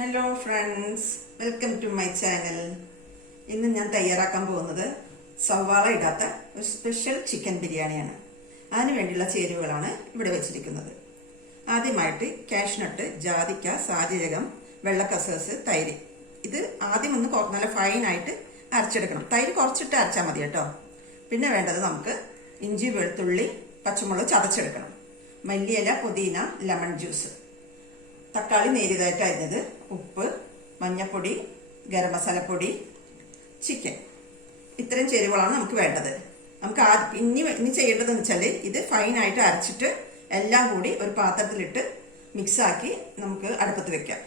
Hello friends, welcome to my channel. ഇന്ന് ഞാൻ തയ്യാറാക്കാൻ പോകുന്നത് സവാള ഇടാത്ത ഒരു സ്പെഷ്യൽ ചിക്കൻ ബിരിയാണിയാണ്. അതിന് വേണ്ടിയുള്ള ചേരുവകളാണ് ഇവിടെ വെച്ചിരിക്കുന്നത്. ആദ്യമായിട്ട് കാഷ്നട്ട്, ജാതിക്ക, സാജീരകം, വെള്ളക്കസേഴ്സ്, തൈര്. ഇത് ആദ്യം ഒന്ന് നല്ല ഫൈനായിട്ട് അരച്ചെടുക്കണം. തൈര് കുറച്ചിട്ട് അരച്ചാൽ മതി കേട്ടോ. പിന്നെ വേണ്ടത് നമുക്ക് ഇഞ്ചി, വെളുത്തുള്ളി, പച്ചമുളക് ചതച്ചെടുക്കണം. മല്ലിയില, പുതിന, ലെമൺ ജ്യൂസ്, തക്കാളി നേരിയതായിട്ട് അരിഞ്ഞത്, ഉപ്പ്, മഞ്ഞൾപ്പൊടി, ഗരം മസാലപ്പൊടി, ചിക്കൻ. ഇത്രയും ചേരുവകളാണ് നമുക്ക് വേണ്ടത്. നമുക്ക് ഇനി ചെയ്യേണ്ടതെന്ന് വെച്ചാൽ ഇത് ഫൈനായിട്ട് അരച്ചിട്ട് എല്ലാം കൂടി ഒരു പാത്രത്തിലിട്ട് മിക്സാക്കി നമുക്ക് അടുപ്പത്ത് വെക്കാം.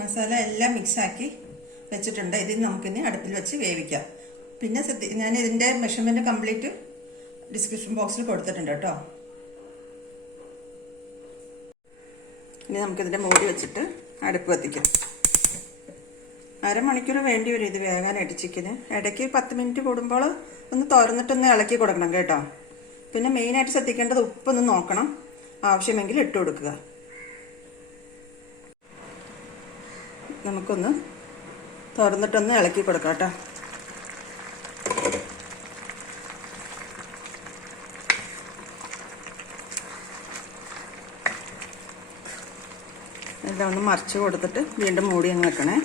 മസാല എല്ലാം മിക്സാക്കി വെച്ചിട്ടുണ്ട്. ഇത് നമുക്കിനി അടുപ്പിൽ വെച്ച് വേവിക്കാം. പിന്നെ ഞാൻ ഇതിൻ്റെ മെഷർമെൻറ്റ് കംപ്ലീറ്റ് ഡിസ്ക്രിപ്ഷൻ ബോക്സിൽ കൊടുത്തിട്ടുണ്ട് കേട്ടോ. ഇനി നമുക്കിതിൻ്റെ മൂടി വെച്ചിട്ട് അടുപ്പ് കത്തിക്കാം. അരമണിക്കൂർ വേണ്ടി വരും ഇത് വേകാനായിട്ട് ചിക്കന്. ഇടയ്ക്ക് 10 മിനിറ്റ് കൂടുമ്പോൾ ഒന്ന് തുറന്നിട്ടൊന്ന് ഇളക്കി കൊടുക്കണം കേട്ടോ. പിന്നെ മെയിനായിട്ട് ശ്രദ്ധിക്കേണ്ടത് ഉപ്പൊന്ന് നോക്കണം, ആവശ്യമെങ്കിൽ ഇട്ട് കൊടുക്കുക. നമുക്കൊന്ന് തുറന്നിട്ടൊന്ന് ഇളക്കി കൊടുക്കാം കേട്ടോ. എല്ലാം ഒന്ന് മറിച്ച് കൊടുത്തിട്ട് വീണ്ടും മൂടി അങ്ങ് വെക്കണേ.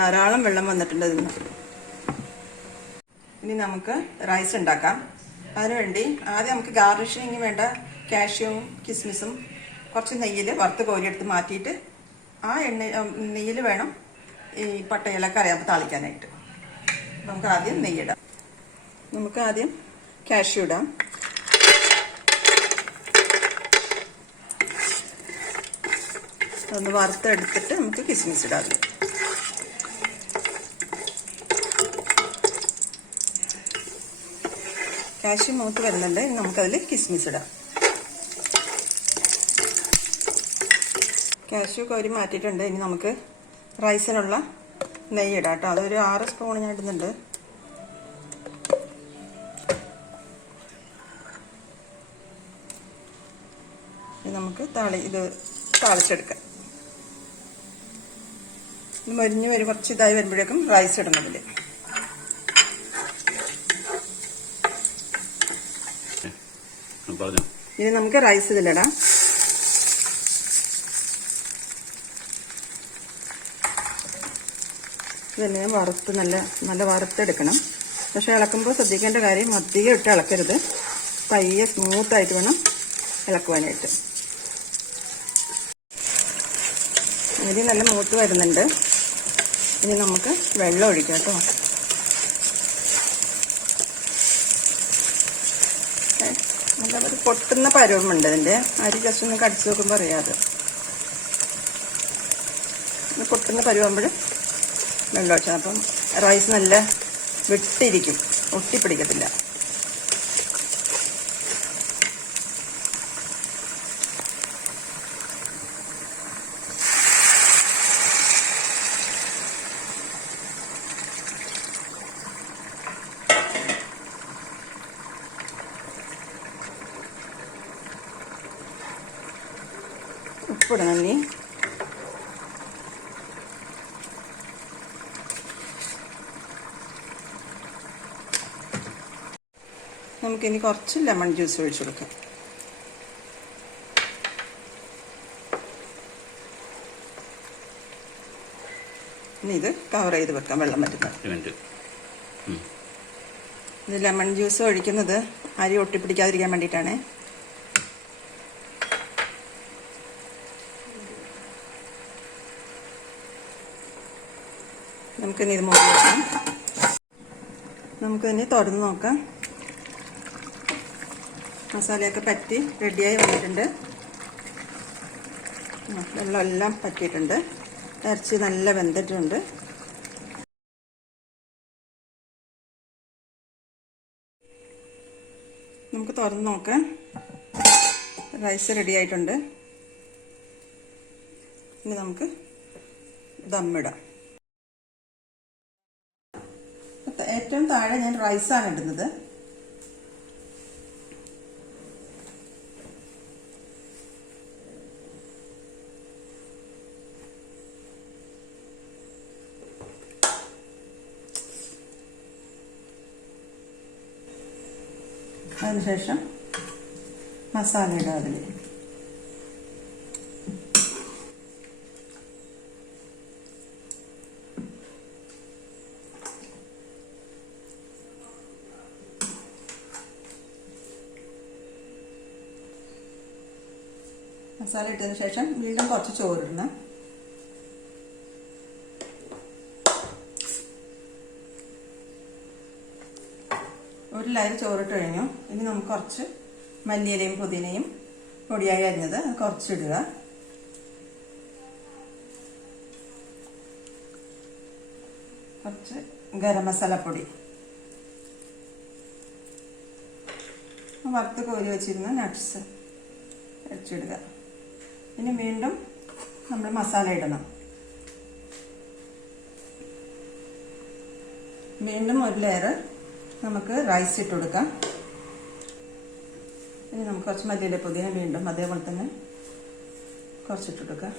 ധാരാളം വെള്ളം വന്നിട്ടുണ്ട് ഇതിന്. ഇനി നമുക്ക് റൈസ് ഉണ്ടാക്കാം. അതിനുവേണ്ടി ആദ്യം നമുക്ക് ഗാർണിഷിങ്ങിന് വേണ്ട കാഷ്യൂവും കിസ്മിസും കുറച്ച് നെയ്യിൽ വറുത്ത് കോരിയെടുത്ത് മാറ്റിയിട്ട് ആ നെയ്യിൽ വേണം ഈ പട്ടയിലൊക്കെ അറിയാൻ താളിക്കാനായിട്ട്. നമുക്ക് ആദ്യം നെയ്യിടാം. നമുക്ക് ആദ്യം കാഷ്യൂ ഇടാം. അതൊന്ന് വറുത്തെടുത്തിട്ട് നമുക്ക് കിസ്മിസ് ഇടാം. കാഷ്യൂ മൂത്ത് വരുന്നുണ്ട്. ഇനി നമുക്കതിൽ കിസ്മിസ് ഇടാം. കാഷ്യൂ കോരി മാറ്റിയിട്ടുണ്ട്. ഇനി നമുക്ക് റൈസിനുള്ള നെയ്യ് ഇടാം കേട്ടോ. അതൊരു 6 സ്പൂൺ ഞാൻ ഇടുന്നുണ്ട്. ഇനി നമുക്ക് ഇത് താളിച്ചെടുക്കാം. മൊരിഞ്ഞ് കുറച്ച് ഇതായി വരുമ്പോഴേക്കും റൈസ് ഇടുന്നതിൽ ഇനി നമുക്ക് റൈസ് ഇതിലിടാം. ഇതന്നെ വറുത്ത് നല്ല വറുത്തെടുക്കണം. പക്ഷെ ഇളക്കുമ്പോൾ ശ്രദ്ധിക്കേണ്ട കാര്യം അധികം ഇട്ട് ഇളക്കരുത്. പയ്യെ സ്മൂത്തായിട്ട് വേണം ഇളക്കുവാനായിട്ട്. ഇത് നല്ല മൂത്ത് വരുന്നുണ്ട്. ഇനി നമുക്ക് വെള്ളം ഒഴിക്കാം കേട്ടോ. ഒരു പൊട്ടുന്ന പരുവമുണ്ട് ഇതിൻ്റെ. അരി ജസ്റ്റ് ഒന്ന് കടിച്ചു നോക്കുമ്പോൾ അറിയാതെ പൊട്ടുന്ന പരുവാകുമ്പോൾ വെള്ളം ഒഴിച്ചാൽ അപ്പം റൈസ് നല്ല വിട്ടിരിക്കും, ഒട്ടിപ്പിടിക്കത്തില്ല. ഉപ്പിടണം. ഇനി നമുക്കിനി കുറച്ച് ലെമൺ ജ്യൂസ് ഒഴിച്ചു കൊടുക്കാം. ഇനി ഇത് കവർ ചെയ്ത് വെക്കാം വെള്ളം പറ്റുന്ന. ഇത് ലെമൺ ജ്യൂസ് ഒഴിക്കുന്നത് അരി ഒട്ടിപ്പിടിക്കാതിരിക്കാൻ വേണ്ടിയിട്ടാണ്. നമുക്കിനി ഇത് മൂടി വെക്കാം. നമുക്കിനി തുറന്ന് നോക്കാം. മസാലയൊക്കെ പറ്റി റെഡിയായി വന്നിട്ടുണ്ട്. വെള്ളമെല്ലാം പറ്റിയിട്ടുണ്ട്. ഇറച്ചി നല്ല വെന്തിട്ടുണ്ട്. നമുക്ക് തുറന്ന് നോക്കാം. റൈസ് റെഡി ആയിട്ടുണ്ട്. ഇനി നമുക്ക് ദമ്മിടാം. ഏറ്റവും താഴെ ഞാൻ റൈസാണ് ഇടുന്നത്. അതിനുശേഷം മസാല ഇടുക. അതിൽ മസാല ഇട്ടതിന് ശേഷം വീണ്ടും കുറച്ച് ചോറിടണം. ഒരു ലെയർ ചോറിട്ട് കഴിഞ്ഞു. ഇനി നമുക്ക് കുറച്ച് മല്ലിയിലയും പുതിനയും പൊടിയായി അരിഞ്ഞത് കുറച്ചിടുക. കുറച്ച് ഗരം മസാലപ്പൊടി, വറുത്ത് കോരി വെച്ചിരുന്ന നട്ട്സ് അടിച്ചിടുക. ഇനി വീണ്ടും നമ്മൾ മസാല ഇടണം. വീണ്ടും ഒരു ലെയർ നമുക്ക് റൈസ് ഇട്ട് കൊടുക്കാം. ഇനി നമുക്ക് കുറച്ച് മല്ലിയില പുതിന വീണ്ടും അതേപോലെ തന്നെ കുറച്ചിട്ട് കൊടുക്കുക.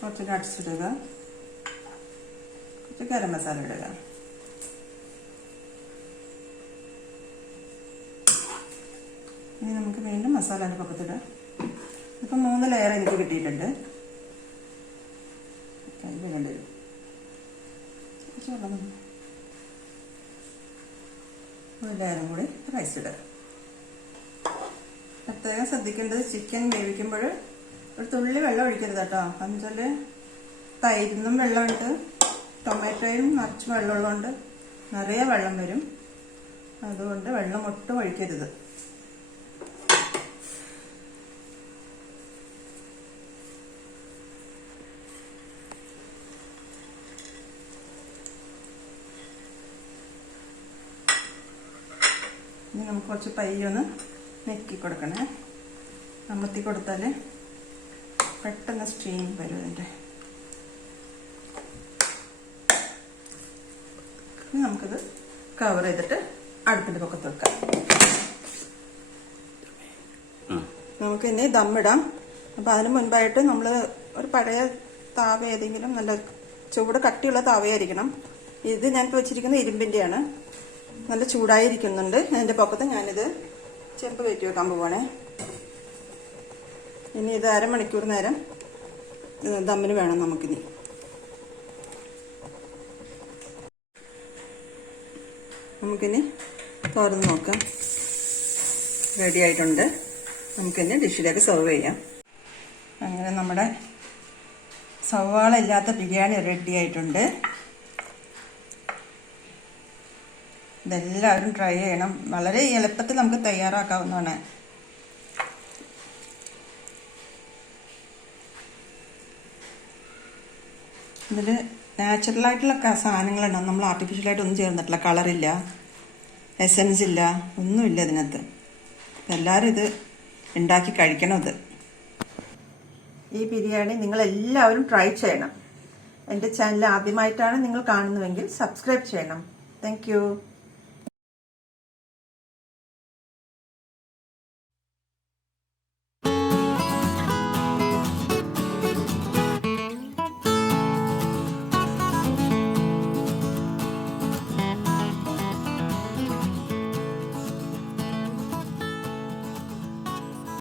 കുറച്ച് നട്ട്സ് ഇടുക. കുറച്ച് ഗരം മസാല ഇടുക. ഇനി നമുക്ക് വീണ്ടും മസാലയുടെ പക്കത്തിടുക. ഇപ്പം 3 ലെയർ എനിക്ക് കിട്ടിയിട്ടുണ്ട്. ഒരു ലെയറും കൂടി റൈസ് ഇടുക. പ്രത്യേകം ശ്രദ്ധിക്കേണ്ടത് ചിക്കൻ വേവിക്കുമ്പോൾ ഒരു തുള്ളി വെള്ളം ഒഴിക്കരുത് കേട്ടോ. എന്നുവെച്ചാൽ തൈരിന്നും വെള്ളമുണ്ട്, ടൊമാറ്റോയും നിറച്ച് വെള്ളമുള്ളതുകൊണ്ട് നിറയെ വെള്ളം വരും. അതുകൊണ്ട് വെള്ളം ഒട്ടും ഒഴിക്കരുത്. ഇനി നമുക്ക് കുറച്ച് പയ്യൊന്ന് നെക്കി കൊടുക്കണേ. അമർത്തി കൊടുത്താൽ പെട്ടെന്ന് സ്റ്റീം വരും ഇതിൻ്റെ. ഇനി നമുക്കിത് കവർ ചെയ്തിട്ട് അടുപ്പിൻ്റെ പക്കത്ത് വെക്കാം. നമുക്ക് ഇനി ദമ്മിടാം. അപ്പം അതിന് മുൻപായിട്ട് നമ്മൾ ഒരു പഴയ താവ ഏതെങ്കിലും നല്ല ചൂട് കട്ടിയുള്ള താവയായിരിക്കണം. ഇത് ഞാൻ വെച്ചിരിക്കുന്നത് ഇരുമ്പിൻ്റെയാണ്. നല്ല ചൂടായിരിക്കുന്നുണ്ട്. അതിൻ്റെ പൊക്കത്ത് ഞാനിത് ചെമ്പ് കയറ്റി വെക്കാൻ പോവാണേ. ഇനി ഇത് അരമണിക്കൂർ നേരം ദമ്മിന് വേണം നമുക്കിനി. നമുക്കിനി തുറന്ന് നോക്കാം. റെഡി ആയിട്ടുണ്ട്. നമുക്കിനി ഡിഷിലേക്ക് സെർവ് ചെയ്യാം. അങ്ങനെ നമ്മുടെ സവാള ഇല്ലാത്ത ബിരിയാണി റെഡി ആയിട്ടുണ്ട്. ഇതെല്ലാവരും ട്രൈ ചെയ്യണം. വളരെ എളുപ്പത്തിൽ നമുക്ക് തയ്യാറാക്കാവുന്നതാണ്. ഇതിൽ നാച്ചുറലായിട്ടുള്ള സാധനങ്ങളാണ്. നമ്മൾ ആർട്ടിഫിഷ്യലായിട്ടൊന്നും ചേർന്നിട്ടില്ല. കളറില്ല, എസൻസ് ഇല്ല, ഒന്നുമില്ല ഇതിനകത്ത്. എല്ലാവരും ഇത് ഉണ്ടാക്കി കഴിക്കണം. ഇത് ഈ ബിരിയാണി നിങ്ങളെല്ലാവരും ട്രൈ ചെയ്യണം. എൻ്റെ ചാനൽ ആദ്യമായിട്ടാണ് നിങ്ങൾ കാണുന്നതെങ്കിൽ സബ്സ്ക്രൈബ് ചെയ്യണം. Thank you.